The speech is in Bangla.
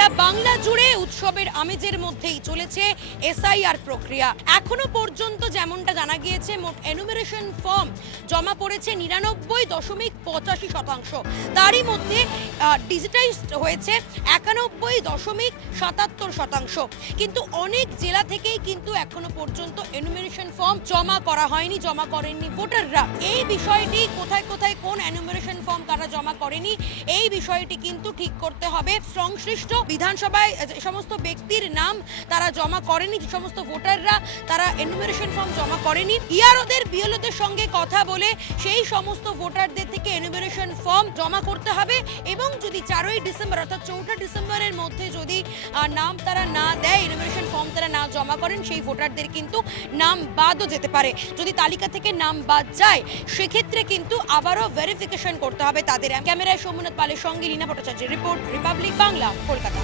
গোটা বাংলা জুড়ে উৎসবের আমেজের মধ্যেই চলেছে এসআইআর প্রক্রিয়া। এখনও পর্যন্ত যেমনটা জানা গিয়েছে, মোট এনুমেরেশন ফর্ম জমা পড়েছে নিরানব্বই দশমিক পঁচাশি শতাংশ। তারই মধ্যে ডিজিটাইজড হয়েছে একানব্বই দশমিক সাতাত্তর শতাংশ। কিন্তু অনেক জেলা থেকেই কিন্তু এখনও পর্যন্ত এনুমেরেশন ফর্ম জমা করা হয়নি, জমা করেননি ভোটাররা। এই বিষয়টি কোথায় কোথায় কোন এনুমেরেশন জমা করেনি। এই বিষয়টি কিন্তু ঠিক করতে হবে। সংশ্লিষ্ট বিধানসভায় যে সমস্ত ব্যক্তির নাম তারা জমা করেনি, যে সমস্ত ভোটাররা তারা এনুমেরেশন ফর্ম জমা করেনি। ইয়ারোদের বিএলওদের সঙ্গে কথা বলে সেই সমস্ত ভোটারদের থেকে এনুমেরেশন ফর্ম জমা করতে হবে এবং যদি চারই ডিসেম্বর অর্থাৎ চৌঠা ডিসেম্বরের মধ্যে যদি নাম তারা না দেয় না জমা করেন, সেই ভোটারদের কিন্তু নাম বাদও যেতে পারে। যদি তালিকা থেকে নাম বাদ যায়, সেক্ষেত্রে কিন্তু আবারও ভেরিফিকেশন করতে হবে তাদের। ক্যামেরায় সোমনাথ পালের সঙ্গে লীনা ভট্টাচার্যের রিপোর্ট, রিপাবলিক বাংলা, কলকাতা।